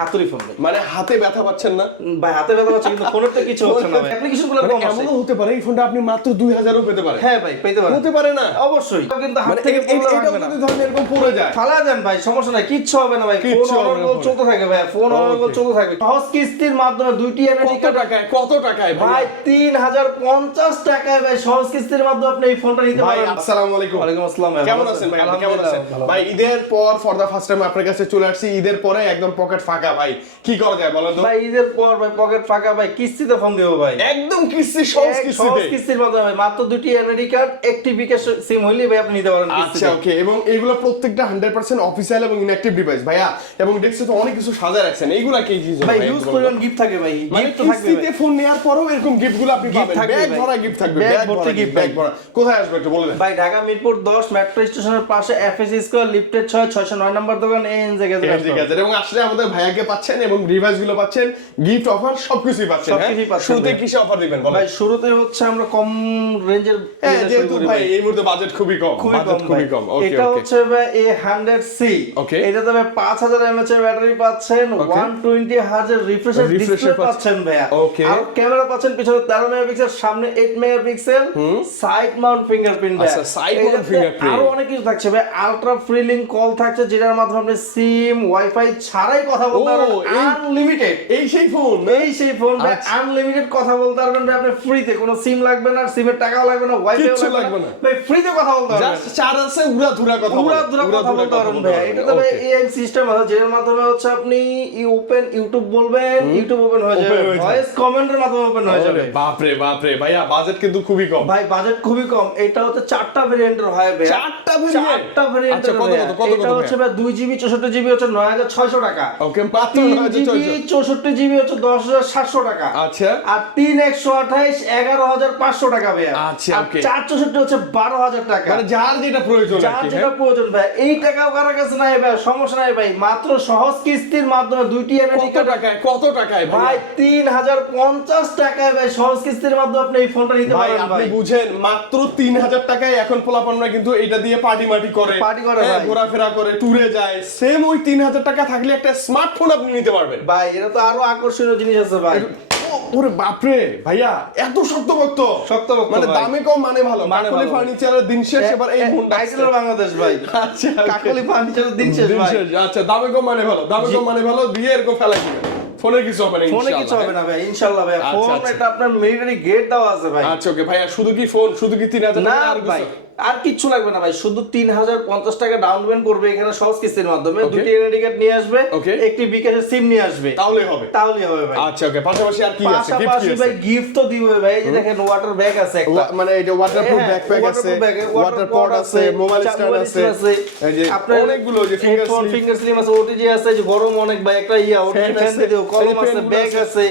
হাতুড়ি ফোন ভাই। মানে হাতে ব্যথা পাচ্ছেন না ভাই হাতে ব্যথা পাচ্ছে কিন্তু ফোনের তো কিছু হচ্ছে না ভাই। অ্যাপ্লিকেশনগুলো কম আছে। এমনও হতে পারে এই ফোনটা আপনি মাত্র 2000 ও পেতে পারেন। হ্যাঁ ভাই পেতে পারেন। হতে পারে না অবশ্যই। কিন্তু হাত মানে থেকে পড়লে এটাও ভাঙবে না। যদি ধরেন এরকম পড়ে যায় ফালা দেন ভাই, সমস্যা নাই, কিচ্ছু হবে না ভাই। ফোন কিচ্ছু হবে না অনর্গল ফোনে। চলতে থাকে ভাই, ফোন অনর্গল চলতে থাকবে। সহজ কিস্তির মাধ্যমে 2টি এনআইডি কত টাকায় ভাই 3050 টাকায় ভাই সহজ কিস্তির মাধ্যমে আপনি এই ফোনটা নিতে ভাই? পারেন। আসসালামু আলাইকুম। ওয়ালাইকুম আসসালাম ভাই। কেমন আছেন ভাই? আপনি কেমন আছেন ভাই? ঈদের পর ফর দা ফার্স্ট টাইম আপনার কাছে চলে আসছি। ঈদের পরে একদম পকেট ফাঁকা ভাই, কি করা যায় বলেন তো? ভাই ঈদের পর ভাই পকেট ফাঁকা ভাই, কিস্তিতে ফোন দেব ভাই। একদম কিস্তি, সহজ কিস্তিতে। কিস্তির মাধ্যমে ভাই মাত্র 2টি এনআইডি কার্ড, একটি বিকাশ সিম হইলে ভাই আপনি নিতে পারেন কিস্তিতে। আচ্ছা ওকে। এবং এগুলো প্রত্যেকটা 100% অফিশিয়াল এবং ইনঅ্যাকটিভ ডিভাইস ভাইয়া। এবং দেখছো তো অনেক কিছু সাজা রাখছেন, এইগুলা কি জিনিস ভাই ইউজ করবেন গিফট থাকে ভাই, মানে গিফট তো থাকবে কিস্তিতে ভাই। ফোন নেওয়ার পরেও এরকম গিফটগুলো আপনি Gift পাবেন। থাকবে ব্যাগ ভাই। ভরা গিফট থাকবে, ব্যাগ ব্যাগ ভর্তি ভর্তি gift গিফট, ব্যাগ ভরা। কোথায় আসবে একটু বলে দেন ভাই ঢাকা মিরপুর 10 মেট্রো স্টেশনের পাশে এফএসসি স্কয়ার লিফটেড 6 609 নম্বর দোকান এনজে ঠিক আছে। এবং আসলে আমাদের ভাইয়াকে পাচ্ছেন এবং ডিভাইসগুলো পাচ্ছেন, গিফট অফার সবকিছুই পাচ্ছেন। সবকিছুই পাচ্ছেন শুরুতে ভাই। কিসে অফার দিবেন বলেন? ভাই শুরুতে হচ্ছে আমরা কম রেঞ্জের যেহেতু ভাই এই মুহূর্তে বাজেট খুবই কম, বাজেট খুবই কম। ওকে এটা ওকে হচ্ছে ভাই A100C। ওকে। এটাতে ভাই 5000 mAh এর ব্যাটারি পাচ্ছেন, 120 হার্জ এর রিফ্রেশ ডিসপ্লে পাচ্ছেন ভাইয়া। ওকে। আর ক্যামেরা পাচ্ছেন পিছনে 13 মেগাপিক্সেল, সামনে 8 মেগাপিক্সেল, সাইড মাউন্ট ফিঙ্গারপ্রিন্ট ভাইয়া। আচ্ছা, side mount fingerprint। আরো অনেক কিছু থাকছে ভাই, আলট্রা ফ্রি লিংক কল থাকছে যেটার মাধ্যমে আপনি সিম ওয়াইফাই ছাড়াই কথা বলতে পারবেন, আনলিমিটেড। এই সেই ফোন। এই সেই ফোন ভাই, আচ্ছা। আনলিমিটেড কথা বলতে পারবেন ভাই আপনি ফ্রিতে, কোনো সিম লাগবে না, সিমের টাকাও লাগবে না, ওয়াইফাইও কিচ্ছু লাগবে লাগবে না না। ভাই, ফ্রিতে কথা বলতে পারবেন। জাস্ট চার আছে উড়াধুরা কথা বলেন। উড়াধুরা কথা বলতে পারবেন ভাই। এটাতে ভাই এআই সিস্টেম আছে যেটার মাধ্যমে হচ্ছে আপনি ওপেন ইউটিউব বলবেন, ইউটিউব ওপেন হয়ে যাবে, ভয়েস কমেন্টের মাধ্যমে ওপেন হয়ে যাবে। বাপ রে বাপ রে ভাইয়া, বাজেট কিন্তু খুবই কম ভাই বাজেট খুবই কম। এটা হচ্ছে 4টা ভেরিয়েন্টের হয় ভাই। 4টা ভেরিয়েন্ট? 4টা ভেরিয়েন্টের। আচ্ছা, কত এটা হচ্ছে ভাই 2GB 64GB হচ্ছে 9600 টাকা। ওকে, মাত্র 3GB 64GB হচ্ছে 10700 টাকা। আচ্ছা। আর 3128 11500 টাকা ভাই। আচ্ছা, আর ওকে। 464 হচ্ছে 12000 টাকা। মানে যার যেটা প্রয়োজন আর যার কি। যেটা প্রয়োজন ভাই, এই টাকাও কারো কাছে নাই ভাই, সমস্যা নাই ভাই। মাত্র সহজ কিস্তির মাধ্যমে 2টি এনআইডি কত টাকায়, কত টাকায় ভাই 3050 টাকায় ভাই সহজ কিস্তির মাধ্যমে আপনি এই ফোনটা নিতে ভাই? পারেন আপনি ভাই। বুঝেন, মাত্র 3000 টাকায় এখন পোলাপানরা কিন্তু এটা দিয়ে পার্টি মাটি করে, পার্টি করে হ্যাঁ, ভাই। ঘোরাফেরা করে, ট্যুরে যায়। সেম ওই 3000 টাকা থাকলে একটা স্মার্টফোন আপনি নিতে পারবেন ভাই এটা তো আরো আকর্ষণীয় জিনিস আছে ভাই। ওরে বাপরে ভাইয়া, এত শক্তভক্ত শক্তভক্ত মানে ভাই। দামে কম মানে ভালো। মানে কাকলি ভালো। ফার্নিচারের দিন শেষ, এবার এই ফোনটা টাইটেল বাংলাদেশ ভাই। আচ্ছা কাকলি ফার্নিচারের দিন শেষ ভাই। আচ্ছা, দামে কম মানে ভালো, দামে কম মানে ভালো, দিয়ে এরকম ফেলা কিনা ফোনের কিছু হবে না ফোনে কিছু হবে না ভাই ইনশাআল্লাহ ভাই। আচ্ছা, ফোন আচ্ছা। এটা আপনার মিলিটারি গেট দেওয়া আছে ভাই। আচ্ছা ওকে ভাইয়া, শুধু কি ফোন, শুধু কি 3000 না টাকা আর ভাই কিছু? আর কিচ্ছু লাগবে না ভাই, শুধু 3050 টাকা ডাউন পেমেন্ট করবে এখানে সহজ কিস্তির মাধ্যমে। Okay. 2টি এনআইডি কার্ড নিয়ে আসবে, Okay. একটি বিকাশের সিম নিয়ে আসবে, তাহলেই হবে। তাহলেই হবে ভাই। আচ্ছা ওকে, পাশাপাশি আর কি আছে? গিফট কি পাশাপাশি আছে? ভাই গিফট তো দিবে ভাই। এই যে দেখেন ওয়াটার ব্যাগ আছে একটা, মানে এটা ওয়াটারপ্রুফ হ্যাঁ, ব্যাকপ্যাক আছে, waterproof bag, ওয়াটার পট আছে, মোবাইল স্ট্যান্ড আছে, এই যে আপনার অনেকগুলো যে ফিঙ্গার স্লিপ। ফিঙ্গার স্লিপ আছে, ওটিজি আছে, যে গরম অনেক ভাই একটা ওটিজি Fan ফ্যান আছে, দিয়ে দিও, কলম এই যে আছে, pen গুলো ব্যাগ আছে। আছে,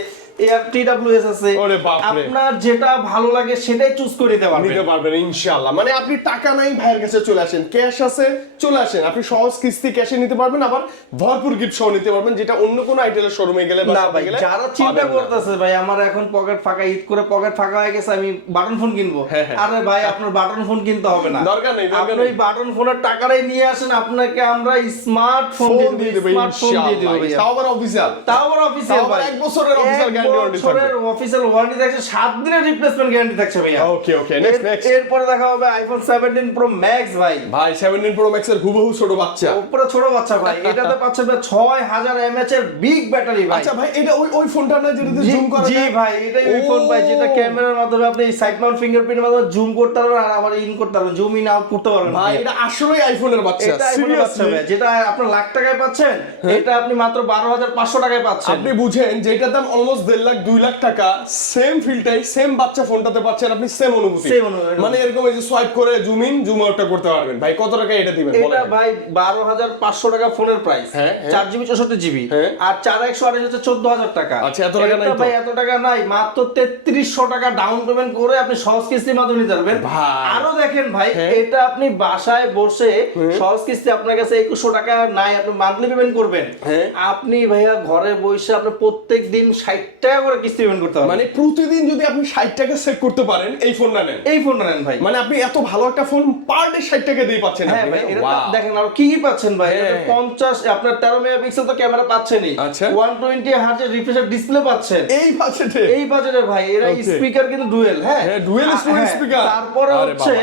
এয়ার টিডব্লিউএস আছে। ওরে বাপরে। আপনার যেটা ভালো লাগে সেটাই চুজ করে নিতে পারবেন। নিতে পারবেন ইনশাআল্লাহ। মানে আপনি টাকা নাই, ভাইয়ের কাছে চলে আসেন, ক্যাশ আছে চলে আসেন, আপনি সহজ কিস্তি ক্যাশে নিতে পারবেন, আবার ভরপুর গিফট সহ নিতে পারবেন, যেটা অন্য কোনো আইটেলের শোরুমে গেলে বা না শপে ভাই, গেলে যারা চিন্তা পাবেন না। করতেছে ভাই আমার এখন পকেট ফাঁকা, ঈদ করে পকেট ফাঁকা হয়ে গেছে, আমি বাটন ফোন কিনবো, হ্যাঁ, হ্যাঁ। আরে ভাই আপনার বাটন ফোন কিনতে হবে না, দরকার নেই, দরকার আপনি নেই। ওই বাটন ফোনের টাকাটাই নিয়ে আসেন, আপনাকে আমরা স্মার্টফোন ফোন দিয়ে দেব স্মার্টফোন দিয়ে দেব ইনশাআল্লাহ। ভাইয়া। তাও আবার অফিশিয়াল। তাও আবার অফিসিয়াল তাও আবার ভাই, 1 বছরের অফিসিয়াল গ্যারান্টি ওয়ারেন্টি থাকবে। অফিসিয়াল ওয়ারেন্টি থাকছে, 7 দিনের রিপ্লেসমেন্ট গ্যারান্টি থাকছে ভাইয়া। ওকে ওকে, নেক্সট এরপরে দেখা হবে আইফোন 17 প্রো ম্যাক্স ভাই। ভাই 17 প্রো ম্যাক্স এর হুবহু ছোট বাচ্চা। উপরে ছোট বাচ্চা ভাই, এটাতে পাচ্ছেন ভাই 6000 mAh এর বিগ ব্যাটারি ভাই। আচ্ছা ভাই, এটা ওই ফোনটা না যেটাতে জুম করা জি যায়? ভাই, এটাই ওই ফোন ভাই যেটা ক্যামেরার মাধ্যমে আপনি সাইড মাউন্ট ফিঙ্গারপ্রিন্টের মাধ্যমে জুম করতে পারবেন, আর আবার ইন করতে পারবেন, জুম ইন আউট করতে পারবেন ভাই এটা আসলেই আইফোনের বাচ্চা। এটা আইফোনের বাচ্চা ভাই, যেটা আপনি লাখ টাকায় পাচ্ছেন এটা আপনি মাত্র 12500 টাকায় পাচ্ছেন। আপনি বুঝেন যে এটার দাম অলমোস্ট 1.5 লাখ 2 লাখ টাকা, সেম ফিলটাই সেম বাচ্চা ফোনটাতে পাচ্ছেন আপনি, সেম অনুভূতি। Same অনুভূতি। মানে এরকম এই যে সোয়াইপ করে জুম ইন জুম আউটটা করতে পারবেন। ভাই কত টাকা এটা দিবেন বলেন? এটা ভাই 12500 টাকা ফোনের প্রাইস, হ্যাঁ, হ্যাঁ। 4GB 64GB, হ্যাঁ। আর 4128 হচ্ছে 14000 টাকা। আচ্ছা, এত টাকা নাই এটা তো? ভাই এত টাকা নাই, মাত্র 3300 টাকা ডাউন পেমেন্ট করে আপনি সহজ কিস্তির মাধ্যমে নিতে পারবেন। ভাই। আরো দেখেন ভাই, হ্যাঁ। এটা আপনি বাসায় বসে সহজ কিস্তি আপনার কাছে 2100 টাকা নাই, আপনি মান্থলি পেমেন্ট করবেন, হ্যাঁ। আপনি ভাইয়া ঘরে বসে আপনি প্রত্যেক দিন 60 টাকা করে কিস্তি পেমেন্ট করতে পারবেন। মানে প্রতিদিন যদি আপনি 60 টাকা সেভ করতে পারেন এই ফোনটা নেন, এই ফোনটা নেন ভাই। মানে আপনি এত ভালো একটা ফোন পার ডে 60 টাকা দিয়ে পাচ্ছেন। হ্যাঁ ভাই, এটা দেখেন আর কি কি পাচ্ছেন ভাই। এটা 50 আপনার 13 মেগাপিক্সেল তো ক্যামেরা পাচ্ছেনই, আচ্ছা 120 হার্জ এর রিফ্রেশ ডিসপ্লে পাচ্ছেন এই বাজেটে ভাই। এরা স্পিকার কিন্তু ডুয়েল, হ্যাঁ ডুয়েল স্পিকার। তারপরে হচ্ছে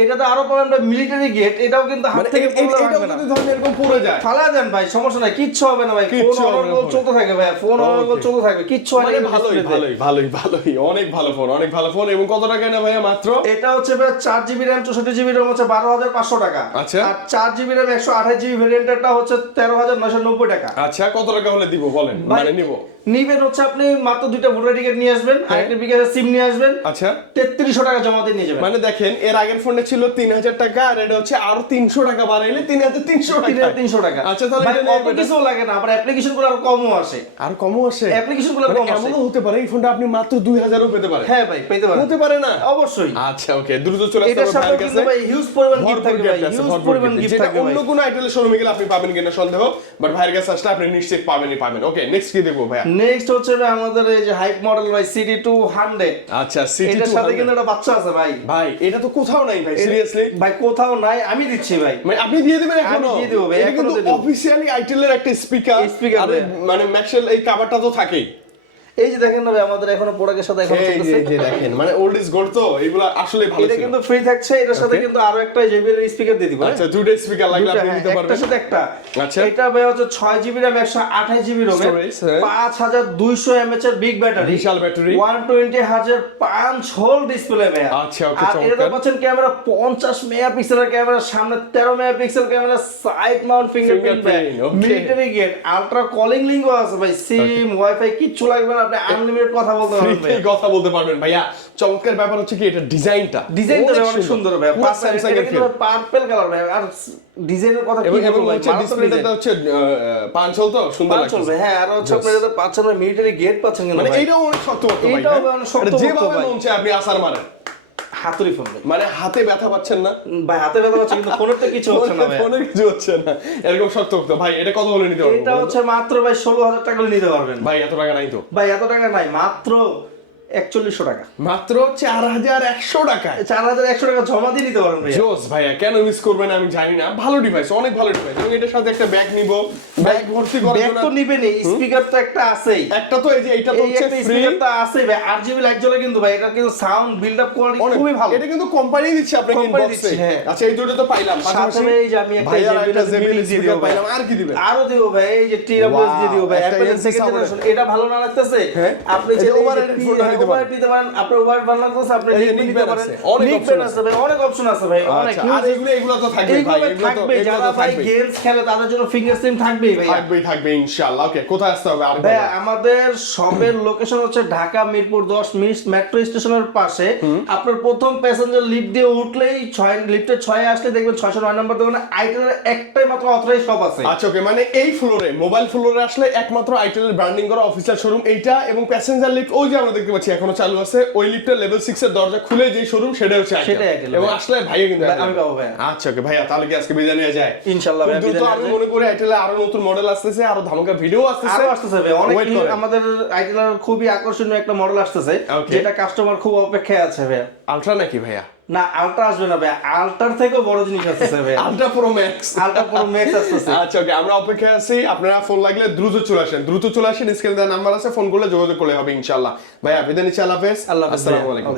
এটাতে আরো পাবেন মিলিটারি গেট, এটাও কিন্তু হাত থেকে এটাও যদি ধরেন এরকম পড়ে যায় ফালা দেন ভাই, সমস্যা নাই, কিচ্ছু হবে না ভাই। ফোন অনবরত চলতে থাকে ভাই, ফোন অনবরত চলতে থাকবে, কিচ্ছু হয় না। ভালোই অনেক ভালো ফোন। এবং কত টাকা না ভাইয়া? মাত্র এটা হচ্ছে ভাই 4GB RAM 64GB ROM হচ্ছে 12,500 টাকা। আচ্ছা আর 4GB RAM 128GB ভেরিয়েন্টটা হচ্ছে 13,990 টাকা। আচ্ছা কত টাকা হলে দিব বলেন, মানে নিব? নিবেন হচ্ছে আপনি মাত্র 2টা ভোটার টিকেট নিয়ে আসবেন, আরেকটা বিকাশের সিম নিয়ে আসবেন, আচ্ছা 3300 টাকা জমা দিয়ে নিয়ে যাবেন। মানে দেখেন এর আগের ফোনে ছিল 3000 টাকা, আর এটা হচ্ছে আরো 300 টাকা বাড়াইলে 3300 টাকা। আচ্ছা তাহলে এটা অত কিছু লাগে না, আবার অ্যাপ্লিকেশন গুলো আরো কমও আসে। আর কমও আসে অ্যাপ্লিকেশন গুলো কম আসে। এমনও হতে পারে এই ফোনটা আপনি মাত্র 2000 ও পেতে পারেন। হ্যাঁ ভাই পেতে পারেন। হতে পারে না? অবশ্যই। আচ্ছা ওকে, দ্রুত চলে আসতে হবে ভাইয়ের কাছে। ভাই হিউজ পরিমাণ গিফট থাকবে ভাই, হিউজ পরিমাণ গিফট থাকবে ভাই। অন্য কোন আইটেলের শোরুমে গেলে আপনি পাবেন কিনা সন্দেহ, বাট ভাইয়ের কাছে আসলে আপনি নিশ্চিত পাবেন। ওকে নেক্সট কি দেখবো ভাইয়া? নেক্সট হচ্ছে ভাই আমাদের এই যে হাইপ মডেল ভাই CD200। আচ্ছা CD200 এটার সাথে কিন্তু একটা বাচ্চা আছে ভাই। ভাই এটা তো কোথাও নাই ভাই, সিরিয়াসলি ভাই কোথাও নাই, আমি দিচ্ছি ভাই। মানে আপনি দিয়ে দিবেন এখনো? আমি দিয়ে দেব ভাই, এটা কিন্তু এখনো দেব। অফিশিয়ালি আইটেলের একটা স্পিকার, আর মানে ম্যাক্সেল এই কভারটা তো থাকেই। এই যে দেখেন না ভাই আমাদের এখনো প্রোডাক্টের সাথে এখন চলতেছে। এই যে দেখেন মানে ওল্ড ইজ গোল্ড, তো এগুলো আসলে ভালো। এটা কিন্তু ফ্রি থাকছে, এটার সাথে কিন্তু আরো একটা JBL এর স্পিকার দিয়ে দিব। আচ্ছা দুটো স্পিকার লাগলে আপনি নিতে পারবেন। একটার সাথে একটা। আচ্ছা এটা ভাই হচ্ছে 6GB RAM 128GB ROM, 5200 mAh এর বিগ ব্যাটারি, বিশাল ব্যাটারি, 120 Hz এর পাঁচ হোল ডিসপ্লে ভাই। আচ্ছা ওকে আর এটাতে পাচ্ছেন ক্যামেরা 50 মেগাপিক্সেলের ক্যামেরা, সামনে 13 megapixel camera, side mount fingerprint, military grade, ultra calling লিংকও আছে ভাই। সিম ওয়াইফাই কিচ্ছু লাগবে না, আপনি আনলিমিটেড কথা বলতে পারবেন ভাই। কথা বলতে পারবেন ভাইয়া। চমৎকার ব্যাপার হচ্ছে কি এটা ডিজাইনটা অনেক সুন্দর ভাই, পার্পল কালার ভাই। আর ডিজাইনের কথা কি বলবো ভাই, ডিসপ্লেটা হচ্ছে পাঁচ হোল তো সুন্দর লাগছে। হ্যাঁ আর হচ্ছে আপনি এটা পাচ্ছেন মিলিটারি গেট পাচ্ছেন কিন্তু মানে ভাই। এটাও অনেক শক্ত ভাই, এটাও অনেক শক্ত যেভাবে ভাই। মন চায় আপনি আসার মারেন। হাতুড়ি ফোন ভাই, মানে হাতে ব্যথা পাচ্ছেন না ভাই? হাতে ব্যথা পাচ্ছে কিন্তু ফোনের তো কিছু হচ্ছে না ভাই, ফোনের কিছু হচ্ছে না, এরকম শক্ত ভাই। এটা কত হলে নিতে পারবেন? এটা হচ্ছে মাত্র ভাই 16,000 টাকা নিতে পারবেন ভাই। এত টাকা নাই তো ভাই, এত টাকা নাই, মাত্র 4100 টাকা, মাত্র 4100 টাকা। 4100 টাকা জমা দিয়ে নিতে পারবেন ভাই। জোস ভাইয়া, কেন মিস করবেন আমি জানি না। ভালো ডিভাইস, অনেক ভালো ডিভাইস। এবং এটার সাথে একটা ব্যাগ নিব, ব্যাগ ভর্তি করার ব্যাগ জন্য তো নিবেনই, স্পিকার তো একটা আছেই। একটা তো এই যে এটা তো হচ্ছে ফ্রি, স্পিকার তো আছেই ভাই। 8GB লাইট জ্বলে কিন্তু ভাই, এটা কিন্তু সাউন্ড বিল্ড আপ কোয়ালিটি খুবই ভালো। এটা কিন্তু কোম্পানি দিচ্ছে আপনাকে ইনবক্সে। আচ্ছা এই দুটো তো পাইলাম, সাথে এই যে আমি একটা JBL দিয়ে দিব ভাই। আর কি দিবেন? আরো দিব ভাই, এই যে TWS দিয়ে দিব ভাই, Apple সেকেন্ড জেনারেশন। এটা ভালো না লাগতেছে আপনি যে ওভার নিতে পারেন, আপনি ওভার ভালো লাগতেছে আপনি নিতে পারেন। অনেক অপশন আছে ভাই, অনেক অপশন আছে ভাই, অনেক। আর এগুলো তো থাকবে ভাই, এগুলো থাকবে। যারা ভাই গেমস খেলে তাদের জন্য ফিঙ্গার সিম থাকবেই ভাই, থাকবে ইনশাআল্লাহ। ওকে কোথায় আসতে হবে? ভাই আমাদের শপের লোকেশন হচ্ছে ঢাকা মিরপুর 10 মেট্রো স্টেশনের পাশে। আপনার প্রথম প্যাসেঞ্জার লিফট দিয়ে উঠলেই লিফটের 6 আসলে দেখবেন 609 নম্বর দোকানে আইটেলের একটাই মাত্র অথরাইজ শপ আছে। আচ্ছা ওকে, মানে এই ফ্লোরে মোবাইল ফ্লোরে আসলে একমাত্র আইটেলের ব্র্যান্ডিং করা অফিসিয়াল শোরুম এইটা। এবং প্যাসেঞ্জার লিফট ওই যে আমরা দেখতে পাচ্ছি এখনো চালু আছে, ওই লিফটের লেভেল 6 এর দরজা খুলে যে শোরুম সেটা হচ্ছে আইটেল। এবং আসলে ভাইয়া কিন্তু আমি পাবো ভাই। আচ্ছা ওকে ভাইয়া, তাহলে কি আজকে বিদায় নিয়ে যায়? ইনশাআল্লাহ ভাই বিদায় নিয়ে আমি মনে করি আইটেলে আরো নতুন মডেল আসতেছে, আরো ধামাকা ভিডিও আসতেছে ভাই। অনেক আমাদের আইটেলের খুবই আকর্ষণীয় একটা মডেল আসতেছে, যেটা কাস্টমার খুব অপেক্ষায় আছে ভাই। আলট্রা নাকি ভাইয়া? না আলট্রা আসবে না ভাই, আলট্রার থেকেও বড় জিনিস আসতেছে ভাই, ultra pro max. Ultra pro max আসতেছে। আচ্ছা ওকে, আমরা অপেক্ষায় আছি। আপনারা ফোন লাগলে দ্রুত চলে আসেন, স্ক্রিনে দেওয়া নাম্বার আছে, ফোন করলে যোগাযোগ করলে হবে ইনশাআল্লাহ। ভাইয়া বিদায় নিচ্ছি, আল্লাহ হাফেজ। আসসালামু আলাইকুম।